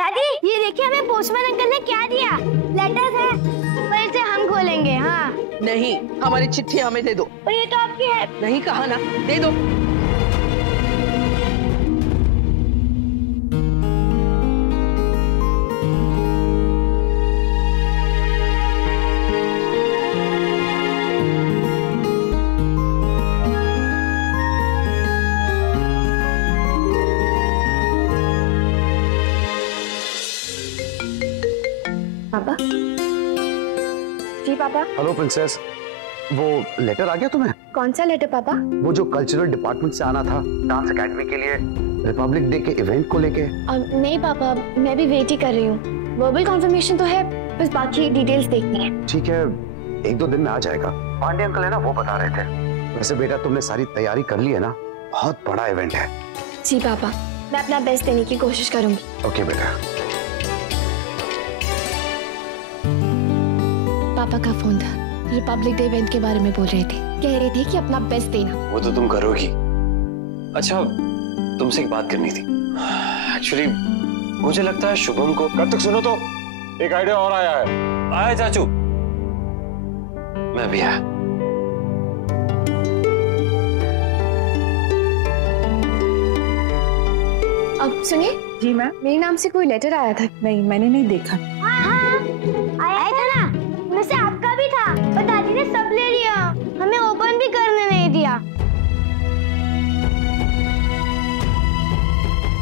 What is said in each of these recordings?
दादी ये देखिए हमें पोस्टमैन अंकल ने क्या दिया। लेटर्स है, पर इसे हम खोलेंगे। हाँ नहीं, हमारी चिट्ठी हमें दे दो। पर ये तो आपकी है। नहीं कहा ना, दे दो। पापा जी पापा। हेलो प्रिंसेस, वो लेटर आ गया तुम्हें? कौन सा लेटर पापा? वो जो कल्चरल डिपार्टमेंट से आना था डांस एकेडमी के लिए, रिपब्लिक डे के इवेंट को लेके। नहीं पापा, मैं भी वेट ही कर रही हूँ। वर्बल कंफर्मेशन तो है, बस बाकी डिटेल्स देखनी है। ठीक है, 1-2 दिन में आ जाएगा। पांडे अंकल है ना, वो बता रहे थे। वैसे बेटा तुमने सारी तैयारी कर ली है ना? बहुत बड़ा इवेंट है। जी पापा, मैं अपना बेस्ट देने की कोशिश करूंगी। ओके बेटा। पापा का फोन था, रिपब्लिक डे इवेंट के बारे में बोल रहे थे, कह रहे थे कि अपना बेस्ट देना। वो तो तुम करोगी। अच्छा, तुमसे एक बात करनी थी। एक्चुअली मुझे लगता है शुभम को। कब तक सुनो तो, एक आइडिया और आया है। आया चाचू, मैं भी आया। अब सुनिए। जी मैम। मेरे नाम से कोई लेटर आया था। नहीं, मैंने नहीं देखा। हाँ, आया था ना, वैसे आपका भी था, पर दादी ने सब ले लिया, हमें ओपन भी करने नहीं दिया।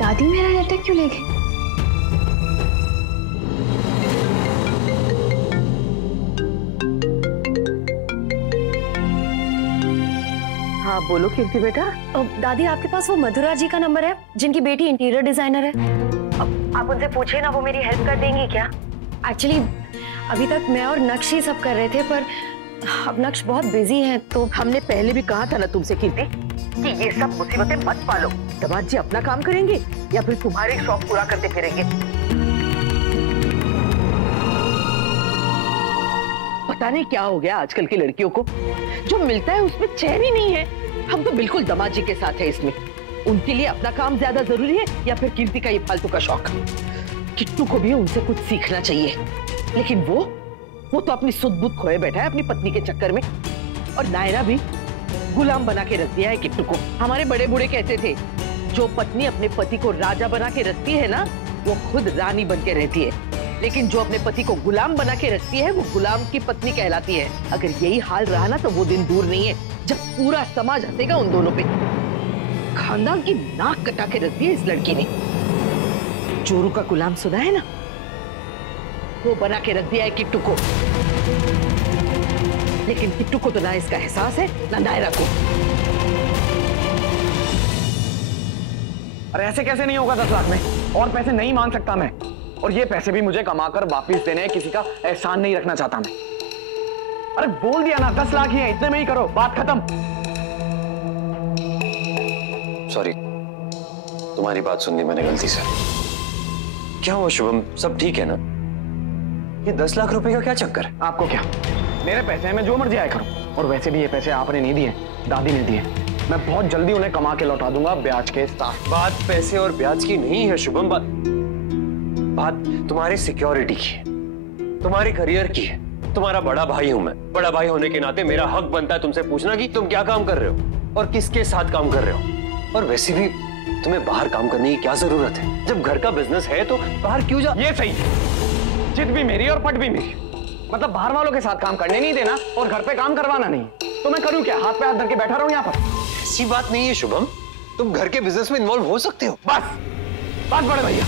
दादी मेरा लेटर क्यों ले गई? हाँ बोलो कीर्ति बेटा। दादी आपके पास वो मधुरा जी का नंबर है, जिनकी बेटी इंटीरियर डिजाइनर है? अब आप उनसे पूछिए ना, वो मेरी हेल्प कर देंगी क्या? एक्चुअली अभी तक मैं और नक्श ही सब कर रहे थे, पर अब नक्श बहुत बिजी है। तो हमने पहले भी कहा था ना तुमसे कीर्ति कि ये सब मुसीबतें मत पालो। दामाद जी अपना काम करेंगे या फिर तुम्हारे शौक पूरा करते फिरेंगे। पता नहीं क्या हो गया आजकल की लड़कियों को, जो मिलता है उसमें चैन ही नहीं है। हम तो बिल्कुल दामाद जी के साथ है इसमें। उनके लिए अपना काम ज्यादा जरूरी है या फिर कीर्ति का ये फालतू का शौक। किट्टू को भी उनसे कुछ सीखना चाहिए, लेकिन वो तो अपनी सुध बुध खोए बैठा है अपनी पत्नी के चक्कर में। और नायरा भी गुलाम बना के रख दिया है किट्टू को। हमारे बड़े बूढ़े कहते थे, जो पत्नी अपने पति को राजा बना के रखती है ना, वो खुद रानी बन के रहती है, लेकिन जो अपने पति को गुलाम बना के रखती है वो गुलाम की पत्नी कहलाती है। अगर यही हाल रहा ना तो वो दिन दूर नहीं है जब पूरा समाज हंसेगा उन दोनों पे। खानदान की नाक कटा के रख दी है इस लड़की ने। चोरू का गुलाम सुना है ना, वो बना के रख दिया है किट्टू को। लेकिन किट्टू को तो ना इसका एहसास है ना नायरा को। अरे ऐसे कैसे नहीं होगा 10 लाख में? और पैसे नहीं मांग सकता मैं, और ये पैसे भी मुझे कमाकर वापस देने हैं। किसी का एहसान नहीं रखना चाहता मैं। अरे बोल दिया ना 10 लाख ही है, इतने में ही करो, बात खत्म। सॉरी, तुम्हारी बात सुननी मैंने गलती से। क्या हुआ शुभम, सब ठीक है ना? ये 10 लाख रुपए का क्या चक्कर है? आपको क्या, मेरे पैसे हैं, मैं जो मर्जी आया करूं। और वैसे भी ये पैसे आपने नहीं दिए, दादी ने दिए। मैं बहुत जल्दी उन्हें कमा के लौटा दूंगा ब्याज के साथ। बात पैसे और ब्याज की नहीं है शुभम, बात तुम्हारी सिक्योरिटी की है, तुम्हारे करियर की है। तुम्हारा बड़ा भाई हूं मैं, बड़ा भाई होने के नाते मेरा हक बनता है तुमसे पूछना कि तुम क्या काम कर रहे हो और किसके साथ काम कर रहे हो। और वैसे भी तुम्हें बाहर काम करने की क्या जरूरत है? जब घर का बिजनेस है तो बाहर क्यों जा? ये सही है, जिद भी मेरी और पट भी मेरी। मतलब बाहर वालों के साथ काम करने नहीं देना और घर पे काम करवाना नहीं, तो मैं करूं क्या? हाथ पे हाथ धर के बैठा रहूं यहाँ पर? ऐसी बात नहीं है शुभम, तुम घर के बिजनेस में इन्वॉल्व हो सकते हो। बस बड़े भैया,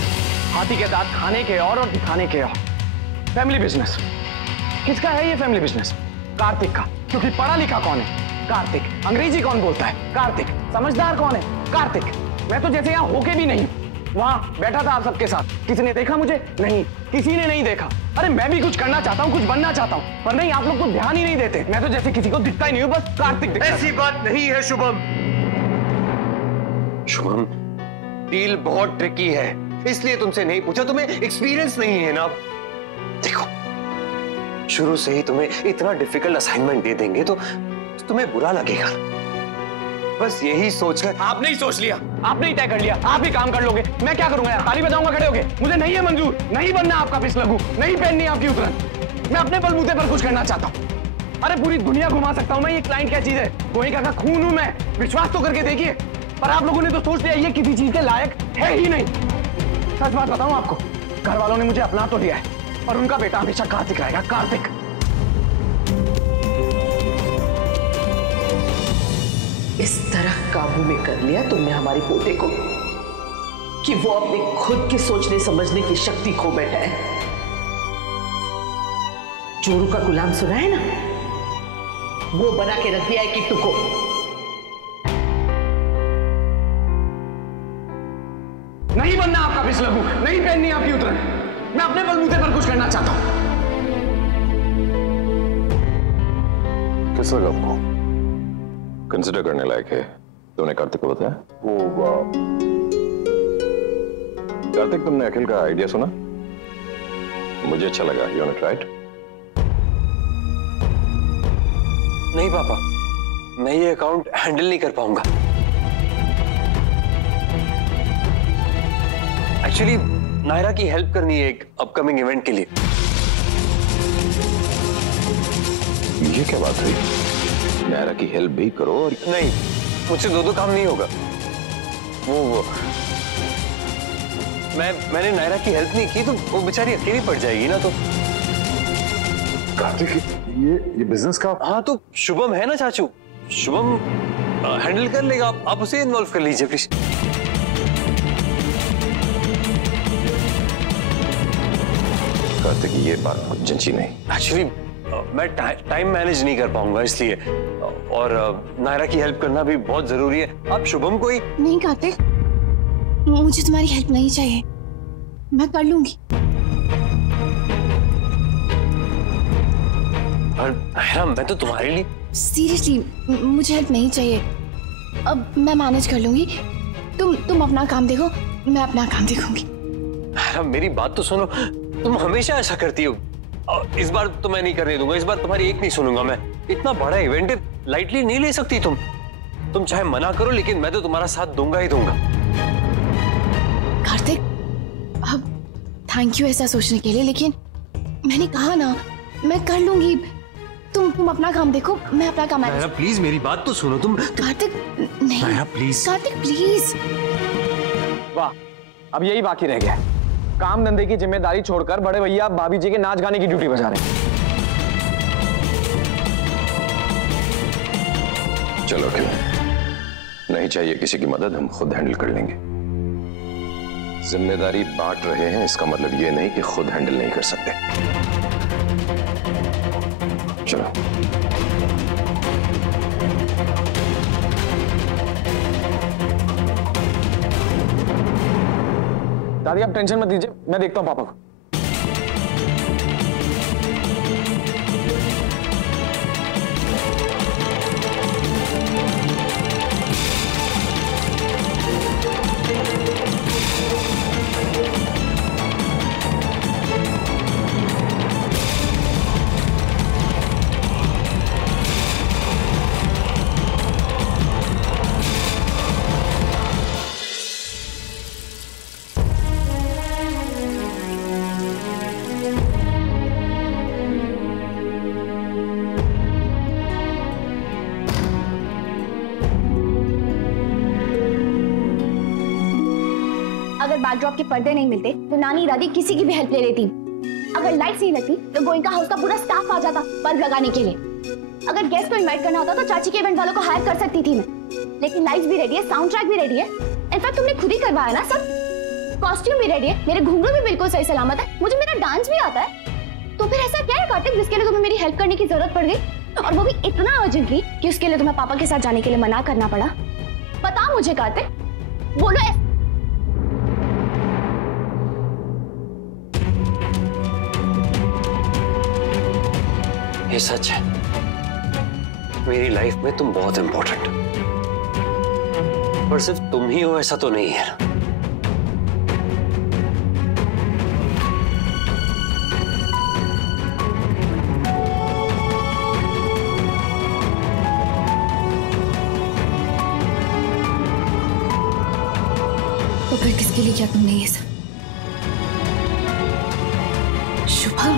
हाथी के दांत खाने के और दिखाने के और। फैमिली बिजनेस किसका है ये फैमिली बिजनेस? कार्तिक का, क्योंकि पढ़ा लिखा कौन है? कार्तिक। अंग्रेजी कौन बोलता है? कार्तिक। समझदार कौन है? कार्तिक। मैं तो जैसे यहाँ होके भी नहीं, वहां बैठा था आप सबके साथ। किसी ने देखा मुझे? नहीं, किसी ने नहीं देखा। अरे मैं भी कुछ करना चाहता हूँ, कुछ बनना चाहता हूँ, पर नहीं, आप लोग तो ध्यान ही नहीं देते। मैं तो जैसे किसी को दिखता ही नहीं हूँ, बस कार्तिक दिखता। ऐसी बात नहीं है शुभम। शुभम, डील बहुत ट्रिकी है, इसलिए तुमसे नहीं पूछा। तुम्हें एक्सपीरियंस नहीं है ना। देखो, शुरू से ही तुम्हें इतना डिफिकल्ट असाइनमेंट दे देंगे तो तुम्हें बुरा लगेगा। बस यही सोचकर। आपने ही सोच लिया, आपने ही तय कर लिया, आप ही काम कर लोगे। मैं क्या करूंगा यार, ताली बजाऊंगा खड़े होके? मुझे नहीं है मंजूर, नहीं बनना आपका पिछलगू, नहीं पहननी आपकी उतरन। मैं अपने बलबूते पर कुछ करना चाहता हूँ। अरे पूरी दुनिया घुमा सकता हूँ मैं, ये क्लाइंट क्या चीज है? गोयनका का खून हूं मैं, विश्वास तो करके देखिए। पर आप लोगों ने तो सोच लिया ये किसी चीज के लायक है ही नहीं। सच बात बताऊं आपको, घर वालों ने मुझे अपना तो लिया है, और उनका बेटा हमेशा कार्तिक रहेगा, कार्तिक। इस तरह काबू में कर लिया तुमने हमारे पोते को कि वो अपने खुद की सोचने समझने की शक्ति खो बैठा है। चोरू का गुलाम सुना है ना, वो बना के रख दिया है किट्टू को। नहीं बनना आपका पिछलगू, नहीं पहननी आपकी उतरन। मैं अपने बलबूते पर कुछ करना चाहता हूं। किस लगा आपको कंसिडर करने लायक है? तुमने कार्तिक को बताया? वो कार्तिक, तुमने अखिल का आइडिया सुना? मुझे अच्छा लगा। You want right? नहीं पापा, मैं ये अकाउंट हैंडल नहीं कर पाऊंगा। एक्चुअली नायरा की हेल्प करनी है एक अपकमिंग इवेंट के लिए। ये क्या बात हुई? नायरा की हेल्प भी करो और नहीं, मुझसे दो काम नहीं होगा। वो मैंने नायरा की हेल्प नहीं की तो वो बेचारी अकेली पड़ जाएगी ना। तो कार्तिक, ये बिजनेस का। हाँ तो शुभम है ना चाचू, शुभम हैंडल कर लेगा। आप उसे इन्वॉल्व कर लीजिए प्लीज। कार्तिक, ये बात कुछ जंची नहीं। एक्चुअली मैं टाइम मैनेज नहीं कर पाऊंगा इसलिए, और नायरा की हेल्प करना भी बहुत जरूरी है। आप शुभम को ही। नहीं कार्तिक, मुझे तुम्हारी हेल्प नहीं चाहिए, मैं कर लूंगी। नायरा, मैं तो तुम्हारे लिए। सीरियसली मुझे हेल्प नहीं चाहिए, अब मैं मैनेज कर लूंगी। तुम अपना काम देखो, मैं अपना काम देखूंगी। नायरा, मेरी बात तो सुनो। तुम हमेशा ऐसा करती हो। इस बार तो मैं नहीं करने दूंगा, इस बार तुम्हारी एक नहीं सुनूंगा मैं। इतना बड़ा इवेंट है, लाइटली नहीं ले सकती तुम चाहे मना करो, लेकिन मैं तो तुम्हारा साथ दूंगा ही दूंगा। कार्तिक, अब थैंक यू ऐसा सोचने के लिए, लेकिन मैंने कहा ना मैं कर लूंगी। तुम अपना काम देखो, मैं अपना काम। नायरा प्लीज मेरी बात तो सुनो तुम। कार्तिक नहीं। नायरा प्लीज। कार्तिक प्लीज। वाह, अब यही बाकी रह गया, काम धंधे की जिम्मेदारी छोड़कर बड़े भैया भाभी जी के नाच गाने की ड्यूटी बजा रहे हैं। चलो अखिल, नहीं चाहिए किसी की मदद, हम खुद हैंडल कर लेंगे। जिम्मेदारी बांट रहे हैं, इसका मतलब ये नहीं कि खुद हैंडल नहीं कर सकते। चलो। दादी आप टेंशन मत लीजिए, मैं देखता हूं पापा को। अगर बैकड्रॉप के पर्दे नहीं मिलते तो नानी दादी किसी की भी हेल्प ले लेती। अगर लाइट्स नहीं लगती तो गोयनका हाउस का पूरा स्टाफ आ जाता बल्ब लगाने के लिए। अगर गेस्ट को इनवाइट करना होता तो चाची के इवेंट वालों को हायर कर सकती थी मैं। लेकिन लाइट्स भी रेडी है, साउंड ट्रैक भी रेडी है, इनफैक्ट तुमने खुद ही करवाया ना सब। कॉस्ट्यूम भी रेडी है, मेरे घुंघरू भी बिल्कुल सही सलामत है, मुझे मेरा डांस भी आता है। तो फिर ऐसा क्या है कार्तिक जिसके लिए तुम्हें मेरी हेल्प करने की जरूरत पड़ गई, और वो भी इतना अर्जेंटली कि उसके लिए तुम्हें पापा के साथ जाने के लिए मना करना पड़ा? बता मुझे कार्तिक, बोलो। ये सच है, मेरी लाइफ में तुम बहुत इंपॉर्टेंट, पर सिर्फ तुम ही हो ऐसा तो नहीं है ना। किया तुमने ये सब? शुभम,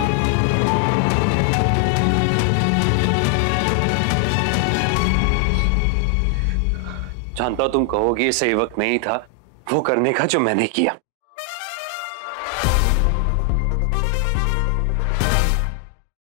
जानता हूं तुम कहोगी ये सही वक्त नहीं था वो करने का जो मैंने किया।